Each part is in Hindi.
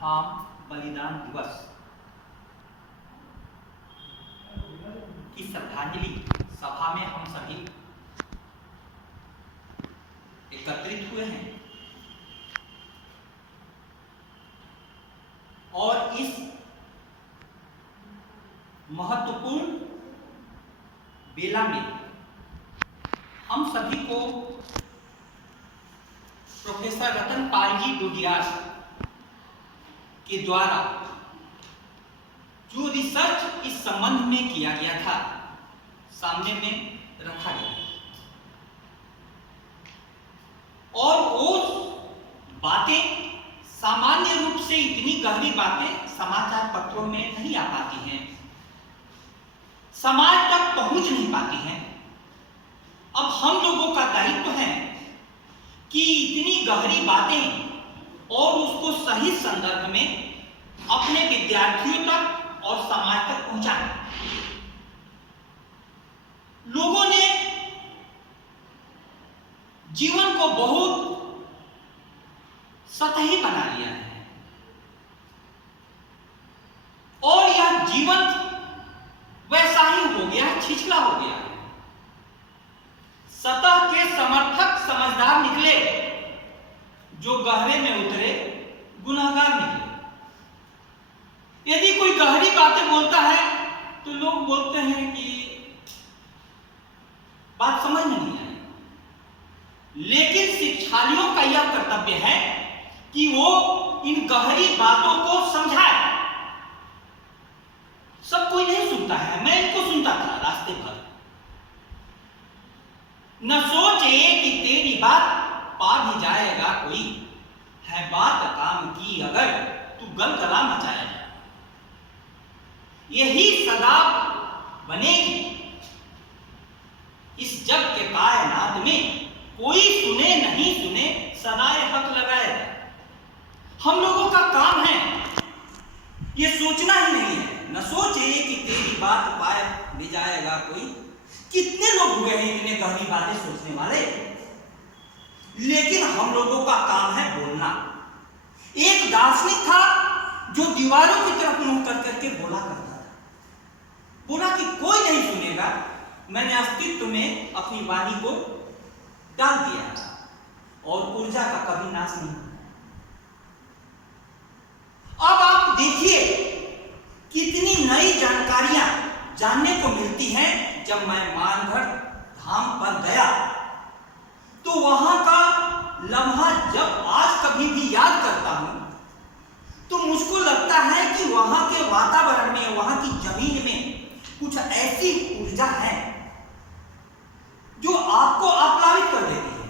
धाम बलिदान दिवस की श्रद्धांजलि सभा में हम सभी एकत्रित हुए हैं और इस महत्वपूर्ण बेला में हम सभी को प्रोफेसर रतन पाल जी डोडियार के द्वारा जो रिसर्च इस संबंध में किया गया था सामने में रखा गया और वो बातें सामान्य रूप से इतनी गहरी बातें समाचार पत्रों में नहीं आ पाती हैं, समाज तक पहुंच नहीं पाती हैं। अब हम लोगों का दायित्व है कि इतनी गहरी बातें और उसको सही संदर्भ में अपने विद्यार्थियों तक और समाज तक पहुंचाएं। लोगों ने जीवन को बहुत सतही बना लिया है और यह जीवन वैसा ही हो गया, छिछला हो गया है। सतह के समर्थक समझदार निकले, जो गहरे में उतरे गुनाहगार निकले। यदि कोई गहरी बातें बोलता है तो लोग बोलते हैं कि बात समझ में नहीं आई, लेकिन शिक्षार्थियों का यह कर्तव्य है कि वो इन गहरी बातों को समझाए। सब कोई नहीं सुनता है, मैं इनको सुनता था रास्ते भर। न सोचे कि तेरी बात पा भी जाएगा कोई, है बात काम की अगर तू गलगला मचाएगा। यही सदा बनेगी इस जग के कायनात में, कोई सुने नहीं सुने सदाए हक लगाएगा। हम लोगों का काम है ये सोचना ही नहीं है, न सोचे कि तेरी बात पाए भी जाएगा कोई। कितने लोग हुए हैं इतने गहरी बातें सोचने वाले, लेकिन हम लोगों का काम है बोलना। एक दार्शनिक था जो दीवारों की तरफ मुंह कर करके बोला करता था, बोला कि कोई नहीं सुनेगा, मैंने अस्तित्व में अपनी वाणी को डाल दिया और ऊर्जा का कभी नाश नहीं। अब आप देखिए कितनी नई जानकारियां जानने को मिलती हैं। जब मैं मानगढ़ धाम पर गया तो वहां का लम्हा जब आज कभी भी याद करता हूं तो मुझको लगता है कि वहां के वातावरण में, वहां की जमीन में कुछ ऐसी ऊर्जा है जो आपको आप्लावित कर देती है,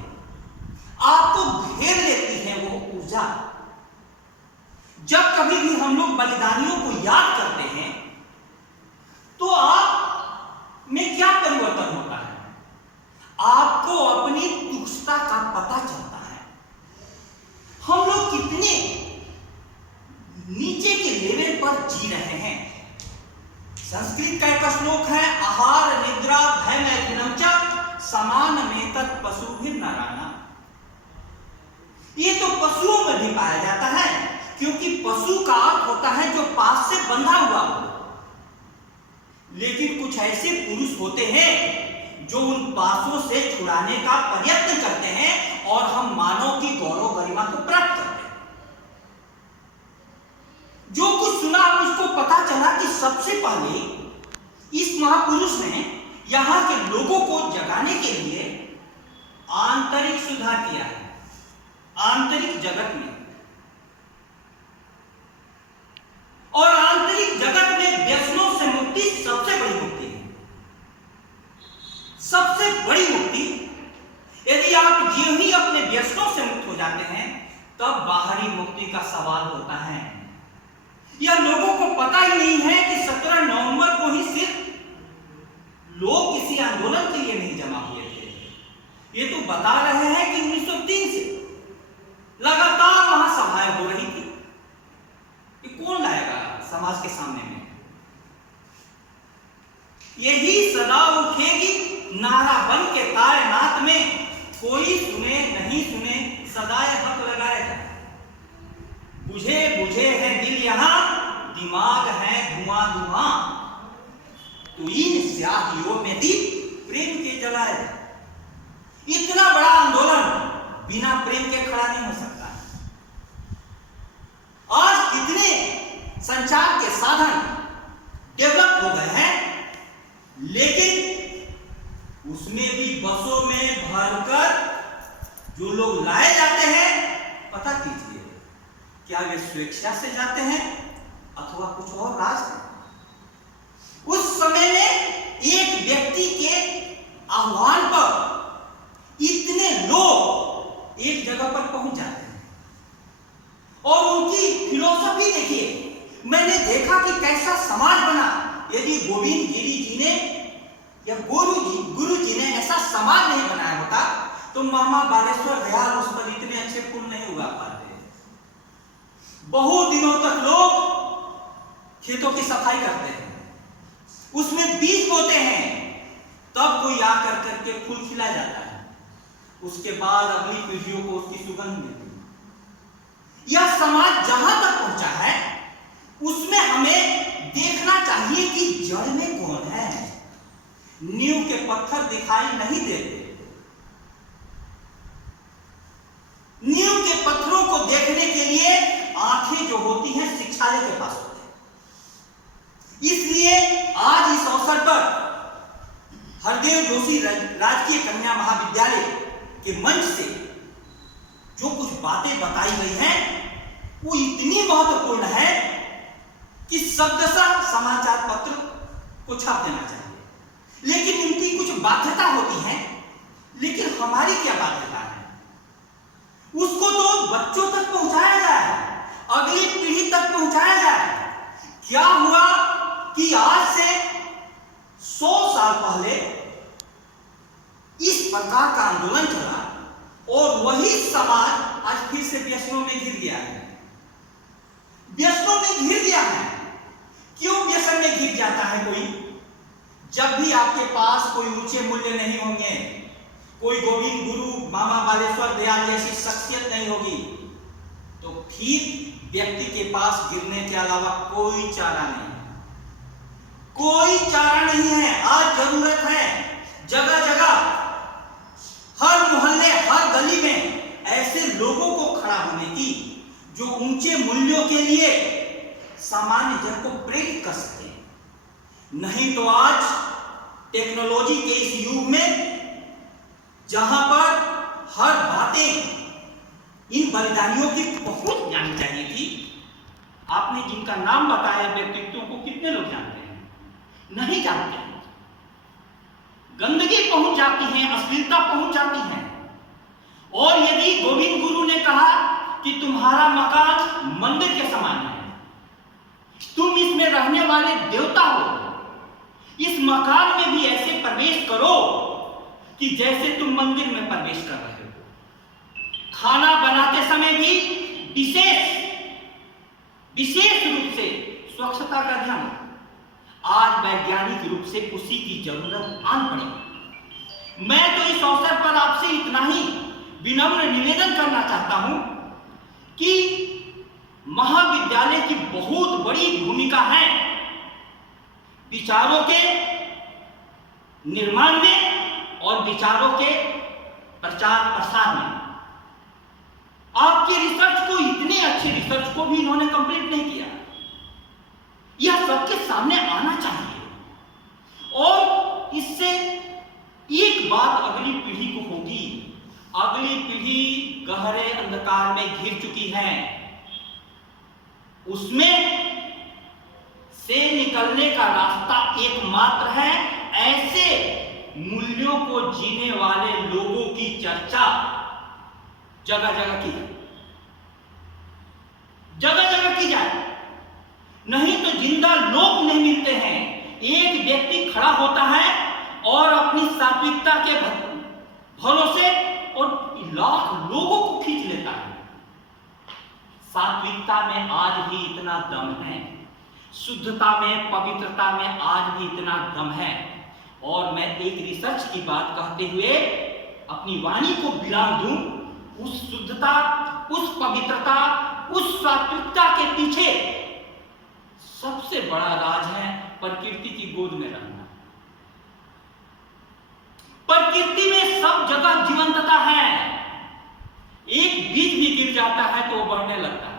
आपको घेर लेती है वो ऊर्जा। जब कभी भी हम लोग बलिदानियों को याद करते हैं तो आप में क्या परिवर्तन होता है? आपको अपनी तुच्छता का पता चलता है। हम लोग कितने नीचे के लेवल पर जी रहे हैं। संस्कृत का एक श्लोक है, आहार निद्रा भय मैथुनम च समान में तत् पशु भी नारायण। ये तो पशुओं में भी पाया जाता है, क्योंकि पशु का अर्थ होता है जो पास से बंधा हुआ हो। लेकिन कुछ ऐसे पुरुष होते हैं जो उन पासों से छुड़ाने का प्रयत्न करते हैं और हम मानव की गौरव गरिमा को प्राप्त करते हैं। जो कुछ सुना उसको पता चला कि सबसे पहले इस महापुरुष ने यहां के लोगों को जगाने के लिए आंतरिक सुधार किया है, आंतरिक जगत में। और आंतरिक जगत में व्यसनों से मुक्ति सबसे बड़ी मुक्ति है, सबसे बड़ी मुक्ति। यदि आप जो ही अपने व्यसनों से मुक्त हो जाते हैं तब बाहरी मुक्ति का सवाल होता है। यह लोगों को पता ही नहीं है कि 17 नवंबर को ही सिर्फ लोग किसी आंदोलन के लिए नहीं जमा हुए थे। ये तो बता रहे हैं कि 1903 से लगातार वहां सभाएं हो रही थी। ये कौन लाएगा समाज के सामने में? यही सदा उठेगी नारा बन के कायनात में, कोई सुने नहीं सुने सदाए हक लगाएगा। बुझे बुझे है दिमाग है धुआं धुआं, तो इन स्याहियों में दीप प्रेम के जलाए। इतना बड़ा आंदोलन बिना प्रेम के खड़ा नहीं हो सकता। आज कितने संचार के साधन डेवलप हो गए हैं, लेकिन उसमें भी बसों में भरकर जो लोग लाए जाते हैं, पता कीजिए क्या वे स्वेच्छा से जाते हैं अथवा कुछ और राज है। उस समय में एक व्यक्ति के आह्वान पर इतने लोग एक जगह पर पहुंच जाते हैं और उनकी फिलोसफी देखिए। मैंने देखा कि कैसा समाज बना। यदि गोविंद गिरी जी ने या गुरु जी ने ऐसा समाज नहीं बनाया होता तो मामा बालेश्वर दयाल उस पर इतने अच्छे फूल नहीं उगा पाते। बहुत दिनों तक लोग खेतों की सफाई करते हैं, उसमें बीज बोते हैं, तब कोई आकर करके फूल खिला जाता है। उसके बाद अगली पीढ़ियों को उसकी सुगंध मिलती है। यह समाज जहां तक पहुंचा है उसमें हमें देखना चाहिए कि जड़ में कौन है। नींव के पत्थर दिखाई नहीं देते। नींव के पत्थरों को देखने के लिए आंखें जो होती हैं शिक्षालय के पास होती हैं। इसलिए आज इस अवसर पर हरदेव जोशी राजकीय कन्या महाविद्यालय के मंच से जो कुछ बातें बताई गई हैं वो इतनी महत्वपूर्ण है कि शब्दशः समाचार पत्र को छाप देना चाहिए। लेकिन उनकी कुछ बाध्यता होती है, लेकिन हमारी क्या बाध्यता है? उसको तो बच्चों तक पहुंचाया जाए, अगली पीढ़ी तक पहुंचाया जाए। क्या हुआ कि आज से 100 साल पहले इस प्रकार का आंदोलन चला और वही समाज आज फिर से व्यसनों में घिर गया है। व्यसनों में घिर गया है। क्यों व्यसन में घिर जाता है कोई? जब भी आपके पास कोई ऊंचे मूल्य नहीं होंगे, कोई गोविंद गुरु मामा बालेश्वर दयाल जैसी शख्सियत नहीं होगी, तो फिर व्यक्ति के पास गिरने के अलावा कोई चारा नहीं है। कोई चारा नहीं है। आज जरूरत है जगह जगह, हर मोहल्ले, हर गली में ऐसे लोगों को खड़ा होने की जो ऊंचे मूल्यों के लिए सामान्य जन को प्रेरित कर सके। नहीं तो आज टेक्नोलॉजी के इस युग में जहां पर हर बातें इन बलिदानियों की बहुत जानी चाहिए थी। आपने जिनका नाम बताया व्यक्तित्वों को कितने लोग जानते हैं? नहीं जानते हैं। गंदगी पहुंच जाती है, अश्लीलता पहुंच जाती है। और यदि गोविंद गुरु ने कहा कि तुम्हारा मकान मंदिर के समान है, तुम इसमें रहने वाले देवता हो, इस मकान में भी ऐसे प्रवेश करो कि जैसे तुम मंदिर में प्रवेश कर रहे हो। खाना बनाते समय भी विशेष रूप से स्वच्छता का ध्यान। आज वैज्ञानिक रूप से उसी की जरूरत आन पड़ी। मैं तो इस अवसर पर आपसे इतना ही विनम्र निवेदन करना चाहता हूं कि महाविद्यालय की बहुत बड़ी भूमिका है विचारों के निर्माण में और विचारों के प्रचार प्रसार में। आपके रिसर्च को, इतने अच्छे रिसर्च को भी इन्होंने कंप्लीट नहीं किया। यह सबके सामने आना चाहिए और इससे एक बात अगली पीढ़ी को होगी। अगली पीढ़ी गहरे अंधकार में घिर चुकी है, उसमें से निकलने का रास्ता एकमात्र है ऐसे मूल्यों को जीने वाले लोगों की चर्चा जगह जगह की जाए, जगह जगह की जाए। नहीं तो जिंदा लोग नहीं मिलते हैं। एक व्यक्ति खड़ा होता है और अपनी सात्विकता के भरोसे और लाख लोगों को खींच लेता है। सात्विकता में आज भी इतना दम है, शुद्धता में, पवित्रता में आज भी इतना दम है। और मैं एक रिसर्च की बात कहते हुए अपनी वाणी को विराम दूं। उस शुद्धता, उस पवित्रता, उस सात्विकता के पीछे बड़ा राज है प्रकृति की गोद में रहना। प्रकृति में सब जगह जीवंतता है। एक बीज भी गिर जाता है तो वो बढ़ने लगता है।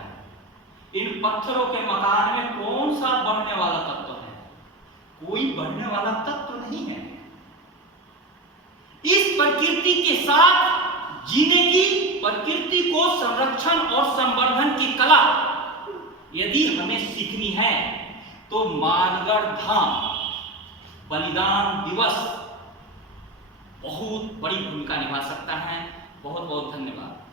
इन पत्थरों के मकान में कौन सा बढ़ने वाला तत्व है? कोई बढ़ने वाला तत्व नहीं है। इस प्रकृति के साथ जीने की, प्रकृति को संरक्षण और संवर्धन की कला यदि हमें सीखनी है तो मानगढ़ धाम बलिदान दिवस बहुत बड़ी भूमिका निभा सकता है। बहुत बहुत धन्यवाद।